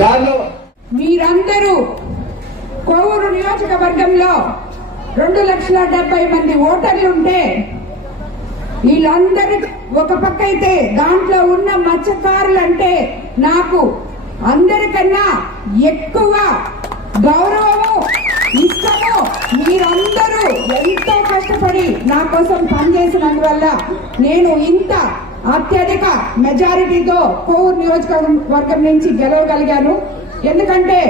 దానిలో మీరందరూ కోవూరు నియోజకవర్గంలో రెండు లక్షల డెబ్బై మంది ఓటర్లు ఉంటే వీళ్ళందరి ఒక పక్క అయితే దాంట్లో ఉన్న మత్స్యకారులంటే నాకు అందరికన్నా ఎక్కువ గౌరవము ఇష్టము. మీరందరూ ఎంతో కష్టపడి నా కోసం పనిచేసినందువల్ల నేను ఇంత అత్యధిక మెజారిటీతో కోవూరు నియోజకవర్గం నుంచి గెలవగలిగాను. ఎందుకంటే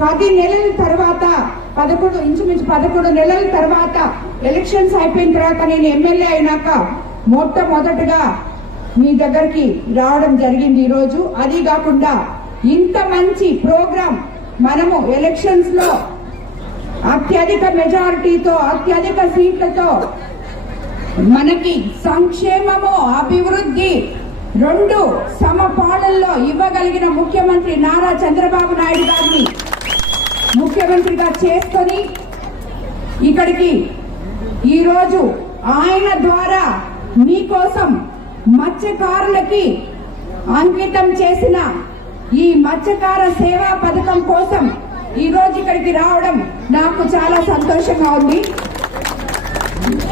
పది నెలల తర్వాత పదకొండు ఇంచుమించు పదకొండు నెలల తర్వాత ఎలక్షన్స్ అయిపోయిన తర్వాత నేను ఎమ్మెల్యే అయినాక మొట్టమొదటగా మీ దగ్గరికి రావడం జరిగింది ఈరోజు. అది కాకుండా ఇంత మంచి ప్రోగ్రాం మనము ఎలక్షన్స్లో అత్యధిక మెజారిటీతో అత్యధిక సీట్లతో మనకి సంక్షేమము అభివృద్ధి రెండు సమపాలనలో ఇవ్వగలిగిన ముఖ్యమంత్రి నారా చంద్రబాబు నాయుడు గారిని ముఖ్యమంత్రిగా చేసుకొని ఇక్కడికి ఈరోజు ఆయన ద్వారా మీకోసం మత్స్యకారులకి అంకితం చేసిన ఈ మత్స్యకార సేవా పథకం కోసం ఈరోజు ఇక్కడికి రావడం నాకు చాలా సంతోషంగా ఉంది.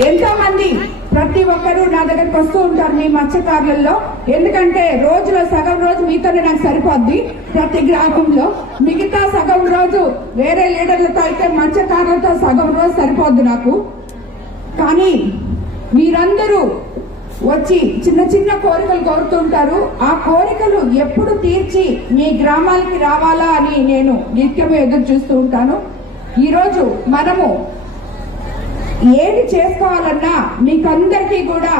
ఎంతో మంది ప్రతి ఒక్కరూ నా దగ్గరకు వస్తూ ఉంటారు మీ మత్స్యకారులలో. ఎందుకంటే రోజులో సగం రోజు మీతోనే నాకు సరిపోద్ది ప్రతి గ్రామంలో. మిగతా సగం రోజు వేరే లీడర్లతో అయితే మత్స్యకారులతో సగం రోజు సరిపోద్ది నాకు. కానీ మీరందరూ వచ్చి చిన్న చిన్న కోరికలు కోరుతుంటారు ఆ కోరికలు ఎప్పుడు తీర్చి మీ గ్రామాలకి రావాలా అని నేను నిత్యం ఎదురు చూస్తూ ఉంటాను. ఈరోజు మనము ఏది చేసుకోవాలన్నా మీకందరికీ కూడా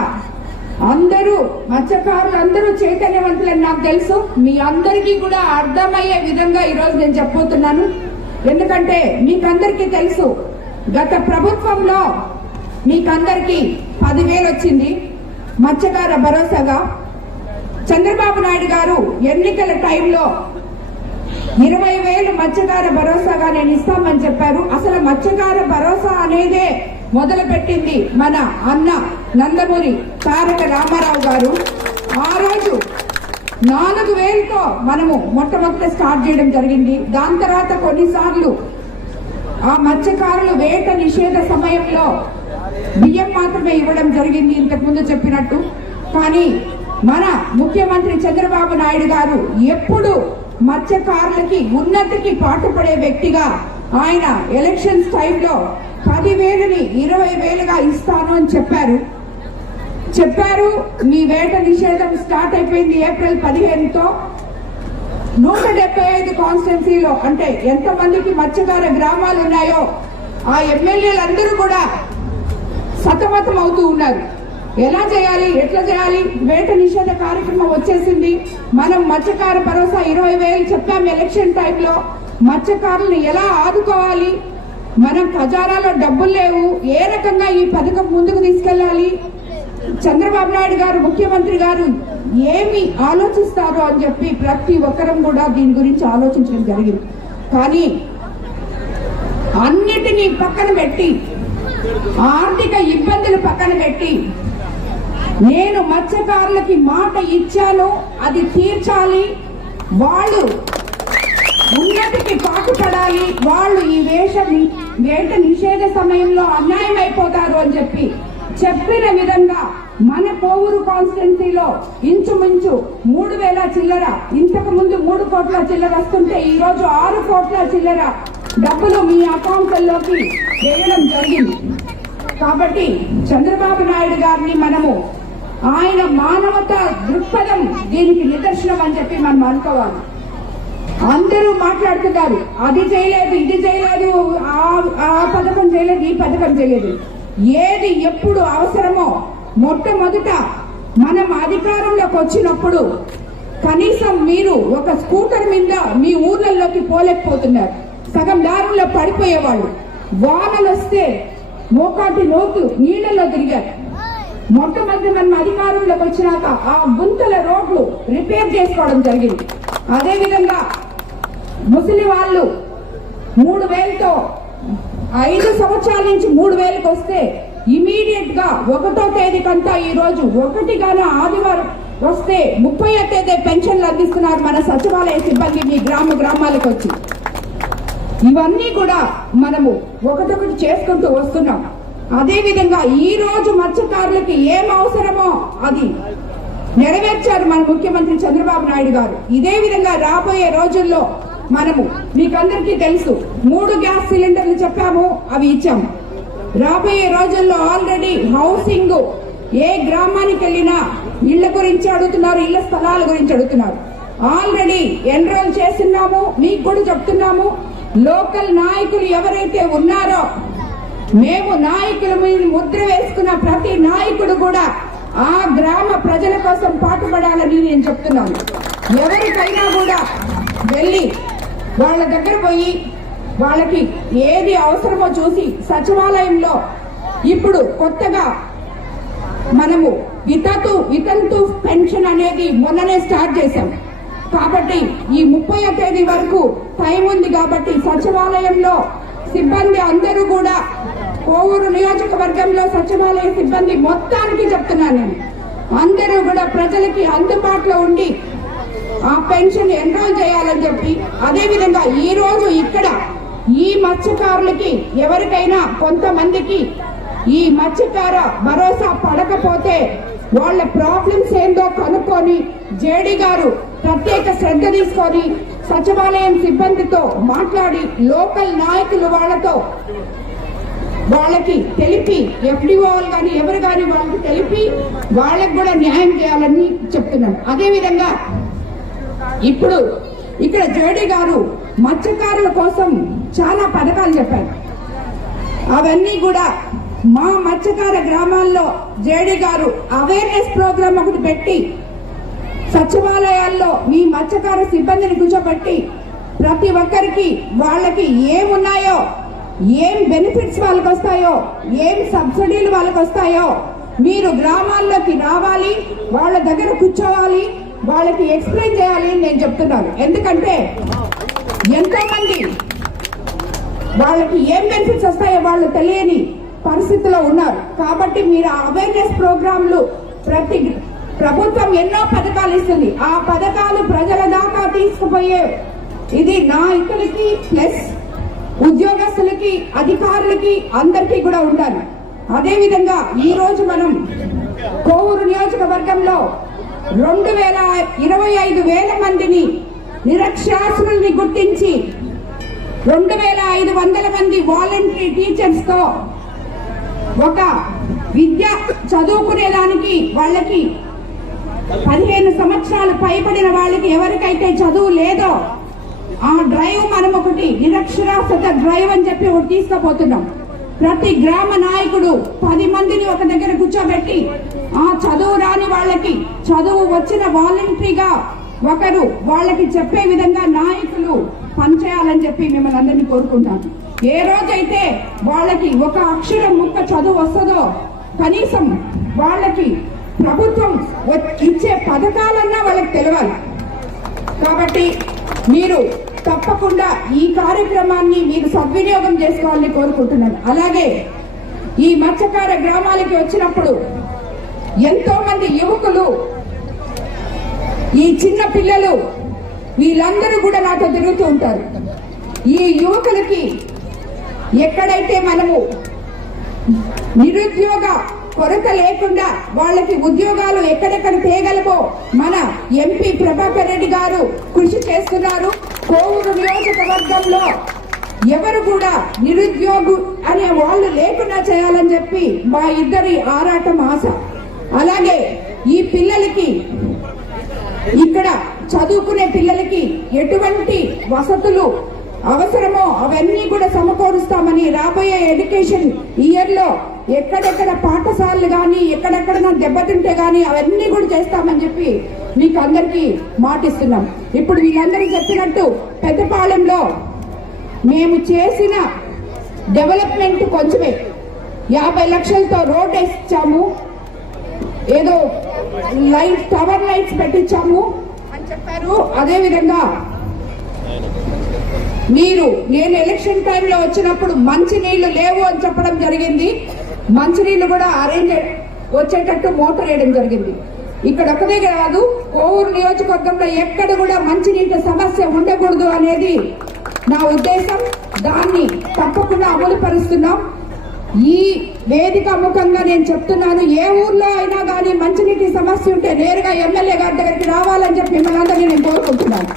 అందరూ మత్స్యకారులు అందరూ చైతన్యవంతులని నాకు తెలుసు. మీ అందరికీ కూడా అర్థమయ్యే విధంగా ఈరోజు నేను చెప్పబోతున్నాను. ఎందుకంటే మీకందరికీ తెలుసు గత ప్రభుత్వంలో మీకందరికీ పదివేలు వచ్చింది మత్స్యకార భరోసాగా. చంద్రబాబు నాయుడు గారు ఎన్నికల టైంలో ఇరవై వేలు మత్స్యకార భరోసాగా నేను ఇస్తామని చెప్పారు. అసలు మత్స్యకార భరోసా అనేదే మొదలుపెట్టింది మన అన్న నందమూరి తారక రామారావు గారు. ఆ రోజు నాలుగు వేలతో మనము మొట్టమొదట స్టార్ట్ చేయడం జరిగింది. దాని తర్వాత కొన్నిసార్లు ఆ మత్స్యకారులు వేట నిషేధ సమయంలో బియ్యం మాత్రమే ఇవ్వడం జరిగింది ఇంతకుముందు చెప్పినట్టు. కానీ మన ముఖ్యమంత్రి చంద్రబాబు నాయుడు గారు ఎప్పుడు మత్స్యకారులకి ఉన్నతికి పాటుపడే వ్యక్తిగా ఆయన ఎలక్షన్స్ టైంలో పదివేలని ఇరవై వేలుగా ఇస్తాను అని చెప్పారు. చెప్పారు మీ వేట నిషేధం స్టార్ట్ అయిపోయింది ఏప్రిల్ పదిహేనుతో. నూట డెబ్బై ఐదు కాన్స్టిట్యున్సీలో అంటే ఎంత మందికి మత్స్యకార గ్రామాలు ఉన్నాయో ఆ ఎమ్మెల్యేలు అందరూ కూడా సతమతం అవుతూ ఉన్నారు. ఎలా చేయాలి ఎట్లా చేయాలి? వేట నిషేధ కార్యక్రమం వచ్చేసింది. మనం మత్స్యకార భరోసా ఇరవై వేలు చెప్పాం ఎలక్షన్ టైంలో. మత్స్యకారులను ఎలా ఆదుకోవాలి? మనం ఖజానాలో డబ్బులు లేవు ఏ రకంగా ఈ పథకం ముందుకు తీసుకెళ్ళాలి? చంద్రబాబు నాయుడు గారు ముఖ్యమంత్రి గారు ఏమి ఆలోచిస్తారు అని చెప్పి ప్రతి ఒక్కరం కూడా దీని గురించి ఆలోచించడం జరిగింది. కానీ అన్నిటినీ పక్కన పెట్టి ఆర్థిక ఇబ్బందులు పక్కన పెట్టి నేను మత్స్యకారులకి మాట ఇచ్చాను అది తీర్చాలి. వాళ్ళు ఉన్నతికి పాటుపడాలి. వాళ్ళు ఈ వేష వేట నిషేధ సమయంలో అన్యాయం అయిపోతారు అని చెప్పి చెప్పిన విధంగా మన కోవూరు కాన్స్టిట్యున్సీలో ఇంచుమించు మూడు వేల చిల్లర ఇంతకు ముందు మూడు కోట్ల చిల్లర వస్తుంటే ఈ రోజు ఆరు కోట్ల చిల్లర డబ్బులు మీ అకౌంట్లలోకి వేయడం జరిగింది. కాబట్టి చంద్రబాబు నాయుడు గారిని మనము ఆయన మానవత దృక్పథం దీనికి నిదర్శనం అని చెప్పి మనం అనుకోవాలి. అందరూ మాట్లాడుతున్నారు. అది చేయలేదు ఇది చేయలేదు ఆ- ఆ పథకం చేయలేదు ఈ పథకం చేయలేదు. ఏది ఎప్పుడు అవసరమో మొట్టమొదట మనం అధికారంలోకి వచ్చినప్పుడు కనీసం మీరు ఒక స్కూటర్ మీద మీ ఊర్లలోకి పోలేకపోతున్నారు. సగం దారుల్లో పడిపోయేవాళ్ళు. వానలు వస్తే మోకాటి లోతు నీళ్ళలో తిరిగారు. మొట్టమొదటి మనం అధికారంలోకి వచ్చినాక ఆ గుంతల రోడ్లు రిపేర్ చేసుకోవడం జరిగింది. అదేవిధంగా ముసలి వాళ్ళు మూడు వేలతో ఐదు సంవత్సరాల నుంచి మూడు వేలకు వస్తే ఇమీడియట్గా ఒకటో తేదీకంతా ఈ రోజు ఒకటిగాన ఆదివారం వస్తే ముప్పై తేదీ పెన్షన్లు అందిస్తున్నారు మన సచివాలయ సిబ్బంది మీ గ్రామ గ్రామాలకు వచ్చి. ఇవన్నీ కూడా మనము ఒకటొకటి చేసుకుంటూ వస్తున్నాం. అదేవిధంగా ఈ రోజు మత్స్యకారులకి ఏం అవసరమో అది నెరవేర్చారు మన ముఖ్యమంత్రి చంద్రబాబు నాయుడు గారు. ఇదే విధంగా రాబోయే రోజుల్లో మనము మీకందరికీ తెలుసు మూడు గ్యాస్ సిలిండర్లు చెప్పాము అవి ఇచ్చాము రాబోయే రోజుల్లో ఆల్రెడీ హౌసింగ్ ఏ గ్రామానికి వెళ్ళినా ఇళ్ళ గురించి అడుగుతున్నారు ఇళ్ళ స్థలాల గురించి అడుగుతున్నారు. ఆల్రెడీ ఎన్రోల్ చేస్తున్నాము మీకు కూడా చెప్తున్నాము లోకల్ నాయకులు ఎవరైతే ఉన్నారో మేము నాయకుల మీద ముద్ర వేసుకున్న ప్రతి నాయకుడు కూడా ఆ గ్రామ ప్రజల కోసం పాటుపడాలని నేను చెప్తున్నాను. ఎవరికైనా కూడా వెళ్ళి వాళ్ళ దగ్గర పోయి వాళ్ళకి ఏది అవసరమో చూసి సచివాలయంలో ఇప్పుడు కొత్తగా మనము వితంతు వితంతు పెన్షన్ అనేది మొన్ననే స్టార్ట్ చేశాం. కాబట్టి ఈ ముప్పై తేదీ వరకు టైం ఉంది కాబట్టి సచివాలయంలో సిబ్బంది అందరూ కూడా కోవూరు నియోజకవర్గంలో సచివాలయ సిబ్బంది మొత్తానికి చెప్తున్నాను నేను. అందరూ కూడా ప్రజలకి అందుబాటులో ఉండి ఆ పెన్షన్ ఎన్రోల్ చేయాలని చెప్పి అదేవిధంగా ఈ రోజు ఇక్కడ ఈ మత్స్యకారులకి ఎవరికైనా కొంతమందికి ఈ మత్స్యకార భరోసా పడకపోతే వాళ్ళ ప్రాబ్లమ్స్ ఏందో కనుక్కొని జేడి గారు ప్రత్యేక శ్రద్ధ తీసుకొని సచివాలయం సిబ్బందితో మాట్లాడి లోకల్ నాయకులు వాళ్ళతో వాళ్ళకి తెలిపి ఎఫ్డిఓ కానీ ఎవరు కానీ వాళ్ళకి తెలిపి వాళ్ళకి కూడా న్యాయం చేయాలని చెప్తున్నాను. అదేవిధంగా ఇప్పుడు ఇక్కడ జేడి గారు మత్స్యకారుల కోసం చాలా పథకాలు చెప్పారు. అవన్నీ కూడా మా మత్స్యకార గ్రామాల్లో జేడి గారు అవేర్నెస్ ప్రోగ్రామ్ ఒకటి పెట్టి సచివాలయాల్లో మీ మత్స్యకార సిబ్బందిని కూర్చోబెట్టి ప్రతి ఒక్కరికి వాళ్ళకి ఏమున్నాయో ఏం బెనిఫిట్స్ వాళ్ళకి వస్తాయో ఏం సబ్సిడీలు వాళ్ళకి వస్తాయో మీరు గ్రామాల్లోకి రావాలి వాళ్ళ దగ్గర కూర్చోవాలి వాళ్ళకి ఎక్స్ప్లెయిన్ చేయాలి అని నేను చెప్తున్నాను. ఎందుకంటే ఎంతో మంది వాళ్ళకి ఏం బెనిఫిట్స్ వస్తాయో వాళ్ళు తెలియని పరిస్థితిలో ఉన్నారు. కాబట్టి మీరు అవేర్నెస్ ప్రోగ్రాంలు ప్రతి ప్రభుత్వం ఎన్నో పథకాలు ఇస్తుంది. ఆ పథకాలు ప్రజల దాకా తీసుకుపోయే ఇది నాయకులకి ప్లస్ ఉద్యోగస్తులకి అధికారులకి అందరికీ కూడా ఉండాలి అదేవిధంగా ఈ రోజు మనం కోవూరు నియోజకవర్గంలో రెండు వేల ఇరవై ఐదు వేల మందిని నిరక్షరాస్యుల్ని గుర్తించి రెండు వేల ఐదు వందల మంది వాలంటరీ టీచర్స్తో ఒక విద్య చదువుకునేదానికి వాళ్ళకి పదిహేను సంవత్సరాలు పైబడిన వాళ్ళకి ఎవరికైతే చదువు లేదో ఆ డ్రైవ్ మనం ఒకటి నిరక్షరాస్యత డ్రైవ్ అని చెప్పి ఒకటి తీసుకుపోతున్నాం. ప్రతి గ్రామ నాయకుడు పది మందిని ఒక దగ్గర కూర్చోబెట్టి ఆ చదువు రాని వాళ్ళకి చదువు వచ్చిన వాలంటరీగా ఒకరు వాళ్ళకి చెప్పే విధంగా నాయకులు పనిచేయాలని చెప్పి మిమ్మల్ని అందరినీ కోరుకుంటాను. ఏ రోజైతే వాళ్ళకి ఒక అక్షరం ముక్క చదువు వస్తుందో కనీసం వాళ్ళకి ప్రభుత్వం ఇచ్చే పథకాలన్నా వాళ్ళకి తెలవాలి. కాబట్టి మీరు తప్పకుండా ఈ కార్యక్రమాన్ని మీరు సద్వినియోగం చేసుకోవాలని కోరుకుంటున్నాను. అలాగే ఈ మత్స్యకార గ్రామాలకి వచ్చినప్పుడు ఎంతో మంది యువకులు ఈ చిన్న పిల్లలు వీళ్ళందరూ కూడా నాతో తిరుగుతూ ఉంటారు. ఈ యువకులకి ఎక్కడైతే మనము నిరుద్యోగ కొరత లేకుండా వాళ్ళకి ఉద్యోగాలు ఎక్కడెక్కడ తేగలమో మన ఎంపీ ప్రభాకర్ రెడ్డి గారు కృషి చేస్తున్నారు. కోవూరు నియోజకవర్గంలో ఎవరు కూడా నిరుద్యోగు అనే వాళ్ళు లేకుండా చేయాలని చెప్పి మా ఇద్దరి ఆరాటం ఆశ. అలాగే ఈ పిల్లలకి ఇక్కడ చదువుకునే పిల్లలకి ఎటువంటి వసతులు అవసరమో అవన్నీ కూడా సమకూరుస్తామని రాబోయే ఎడ్యుకేషన్ ఇయర్లో ఎక్కడెక్కడ పాఠశాలలు కానీ ఎక్కడెక్కడ దెబ్బతింటే గాని అవన్నీ కూడా చేస్తామని చెప్పి మీకు అందరికీ మాటిస్తున్నాం. ఇప్పుడు వీళ్ళందరూ చెప్పినట్టు పెద్దపాలెంలో మేము చేసిన డెవలప్మెంట్ కొంచెమే. యాభై లక్షలతో రోడ్ వేసిచ్చాము. ఏదో లైట్ టవర్ లైట్స్ పెట్టించాము. అని చెప్పారు. అదే విధంగా మీరు నేను ఎలక్షన్ టైంలో వచ్చినప్పుడు మంచి నీళ్ళు లేవు అని చెప్పడం జరిగింది. మంచి నీళ్ళు కూడా అరేంజ్ వచ్చేటట్టు మోటార్ వేయడం జరిగింది. ఇక్కడ ఒక్కదే కాదు కోవూరు నియోజకవర్గంలో ఎక్కడ కూడా మంచినీటి సమస్య ఉండకూడదు అనేది నా ఉద్దేశం. దాన్ని తప్పకుండా అమలు పరుస్తున్నాం ఈ వేదిక ముఖంగా నేను చెప్తున్నాను ఏ ఊర్లో అయినా కానీ మంచినీటి సమస్య ఉంటే నేరుగా ఎమ్మెల్యే గారి దగ్గరికి రావాలని చెప్పి మిమ్మల్ని అందరినీ నేను కోరుకుంటున్నాను.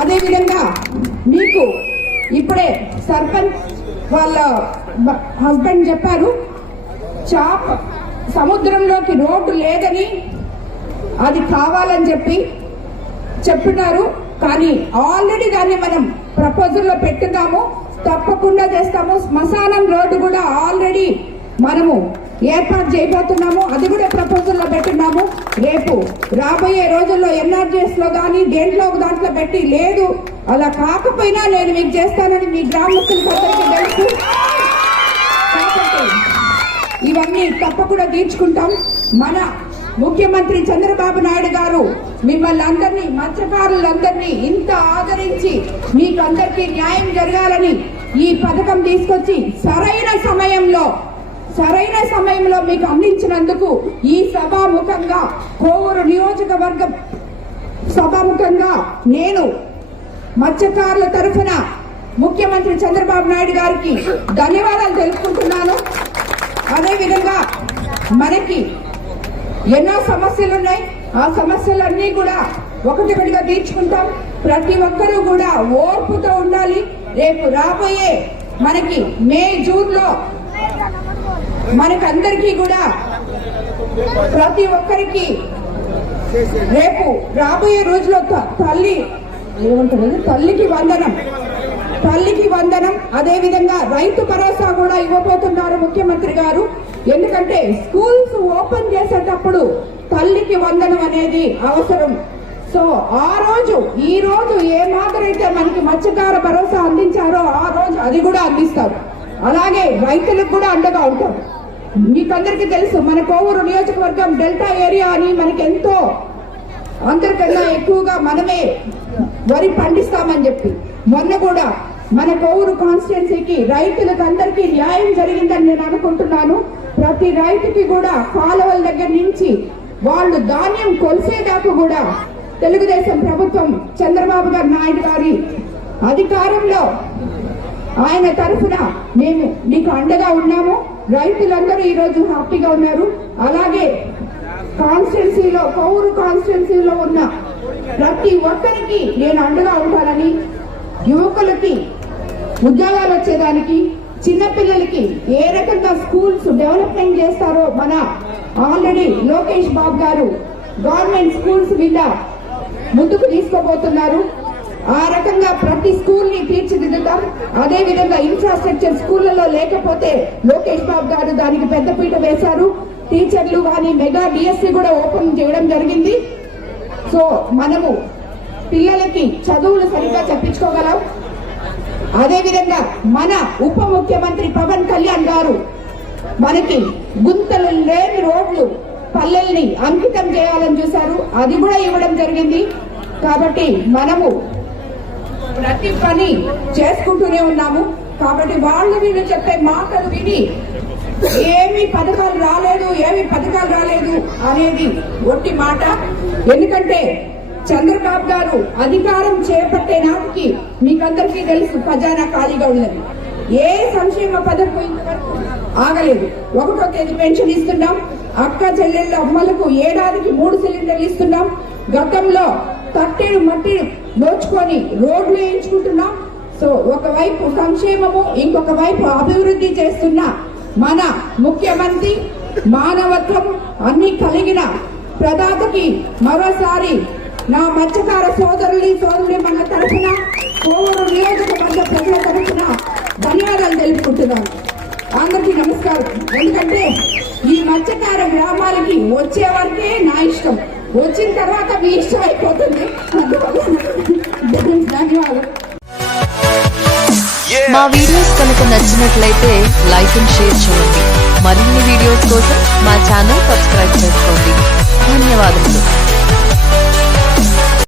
అదేవిధంగా మీకు ఇప్పుడే సర్పంచ్ వాళ్ళ హస్బెండ్ చెప్పారు చాప్ సముద్రంలోకి రోడ్డు లేదని అది కావాలని చెప్పి చెప్తున్నారు కానీ ఆల్రెడీ దాన్ని మనం ప్రపోజల్లో పెట్టున్నాము తప్పకుండా చేస్తాము. శ్మశానం రోడ్డు కూడా ఆల్రెడీ మనము ఏర్పాటు చేయబోతున్నాము. అది కూడా ప్రపోజల్ పెట్టున్నాము. రేపు రాబోయే రోజుల్లో ఎన్ఆర్జీఎస్లో కానీ దేంట్లో ఒక దాంట్లో పెట్టి లేదు. అలా కాకపోయినా నేను మీకు చేస్తానని మీ గ్రామస్తులకు అందరికీ తెలుసు. ఇవన్నీ తప్పకుండా తీర్చుకుంటాం. మన ముఖ్యమంత్రి చంద్రబాబు నాయుడు గారు మిమ్మల్ని అందరినీ మత్స్యకారులందరినీ ఇంత ఆదరించి మీకు అందరికీ న్యాయం జరగాలని ఈ పథకం తీసుకొచ్చి సరైన సమయంలో సరైన సమయంలో మీకు అందించినందుకు ఈ సభాముఖంగా కోవూరు నియోజకవర్గం సభాముఖంగా నేను మత్స్యకారుల తరఫున ముఖ్యమంత్రి చంద్రబాబు నాయుడు గారికి ధన్యవాదాలు తెలుపుకుంటున్నాను. అదేవిధంగా మనకి ఎన్నో సమస్యలు ఉన్నాయి. ఆ సమస్యలన్నీ కూడా ఒకటిగా తీర్చుకుంటాం. ప్రతి ఒక్కరూ కూడా ఓర్పుతో ఉండాలి. రేపు రాబోయే మనకి మే జూన్లో మనకందరికీ కూడా ప్రతి ఒక్కరికి రేపు రాబోయే రోజులో తల్లి ఏమంటారు తల్లికి వందనం. తల్లికి వందనం. అదే విధంగా రైతు భరోసా కూడా ఇవ్వబోతున్నారు ముఖ్యమంత్రి గారు. ఎందుకంటే స్కూల్స్ ఓపెన్ చేసేటప్పుడు తల్లికి వందనం అనేది అవసరం. సో ఆ రోజు ఈ రోజు ఏ మాదిరైతే మనకి మత్స్యకార భరోసా అందించారో ఆ రోజు అది కూడా అందిస్తారు. అలాగే రైతులకు కూడా అండగా ఉంటారు. మీకందరికీ తెలుసు మన కోవూరు నియోజకవర్గం డెల్టా ఏరియా అని మనకి ఎంతో అందరికన్నా ఎక్కువగా మనమే వరి పండిస్తామని చెప్పి. మొన్న కూడా మన కోవూరు కాన్స్టిట్యున్సీకి రైతులకు అందరికీ న్యాయం జరిగిందని నేను అనుకుంటున్నాను. ప్రతి రైతుకి కూడా కాలువల దగ్గర నుంచి వాళ్ళు ధాన్యం కొలిసేదాకా కూడా తెలుగుదేశం ప్రభుత్వం చంద్రబాబు గారు నాయుడు గారి అధికారంలో ఆయన తరఫున మేము మీకు అండగా ఉన్నాము. రైతులందరూ ఈరోజు హ్యాపీగా ఉన్నారు. అలాగే కాన్స్టిట్యున్సీలో పౌరు కాన్స్టిట్యున్సీలో ఉన్న ప్రతి ఒక్కరికి నేను అండగా ఉంటానని యువకులకి ఉద్యోగాలు వచ్చేదానికి చిన్నపిల్లలకి ఏ రకంగా స్కూల్స్ డెవలప్మెంట్ చేస్తారో మన ఆల్రెడీ లోకేష్ బాబు గారు గవర్నమెంట్ స్కూల్స్ మీద ముందుకు తీసుకోబోతున్నారు ఆ రకంగా ప్రతి స్కూల్ని తీర్చిదిద్దుతాం. అదే విధంగా ఇన్ఫ్రాస్ట్రక్చర్ స్కూళ్ళలో లేకపోతే లోకేష్ బాబు గారు దానికి పెద్దపీట వేశారు. టీచర్లు కానీ మెగా డిఎస్సి కూడా ఓపెన్ చేయడం జరిగింది. సో మనము పిల్లలకి చదువులు సరిగ్గా చెప్పించుకోగలం. అదేవిధంగా మన ఉప ముఖ్యమంత్రి పవన్ కళ్యాణ్ గారు మనకి గుంతలు లేని రోడ్లు పల్లెల్ని అంకితం చేయాలని చూశారు. అది కూడా ఇవ్వడం జరిగింది. కాబట్టి మనము ప్రతి పని చేసుకుంటూనే ఉన్నాము. కాబట్టి వాళ్ళు వీళ్ళు చెప్పే మాటలు విని ఏమి పథకాలు రాలేదు ఏమి పథకాలు రాలేదు అనేది ఒట్టి మాట. ఎందుకంటే చంద్రబాబు గారు అధికారం చేపట్టే నాటికి మీకందరికీ తెలుసు ఖజానా ఖాళీగా ఉన్నది. ఏ సంక్షేమ పథకం ఇంతవరకు ఆగలేదు. ఒకటో తేదీ పెన్షన్ ఇస్తున్నాం. అక్క చెల్లెళ్ళ అమ్మలకు ఏడాదికి మూడు సిలిండర్లు ఇస్తున్నాం. గతంలో తట్టెడు మట్టి దోచుకొని రోడ్లు వేయించుకుంటున్నాం. సో ఒకవైపు సంక్షేమము ఇంకొక వైపు అభివృద్ధి చేస్తున్న మన ముఖ్యమంత్రి మానవత్వం అన్ని కలిగిన ప్రదాతకి మరోసారి నా మత్స్యకార సోదరుని సోదరుని మన తరఫున కోవూరు నియోజకవర్గ ప్రజల తరఫున ధన్యవాదాలు తెలుపుకుంటున్నాను. అందరికీ నమస్కారం. ఎందుకంటే ఈ మత్స్యకార గ్రామాలకి వచ్చే వరకే నా ఇష్టం. వచ్చిన తర్వాత మీ ఇష్టం అయిపోతుంది. మా వీడియోస్ కనుక నచ్చినట్లయితే లైక్ అండ్ షేర్ చేయండి. మరిన్ని వీడియోస్ కోసం మా ఛానల్ సబ్స్క్రైబ్ చేసుకోండి. ధన్యవాదములు.